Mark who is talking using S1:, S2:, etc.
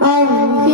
S1: I'm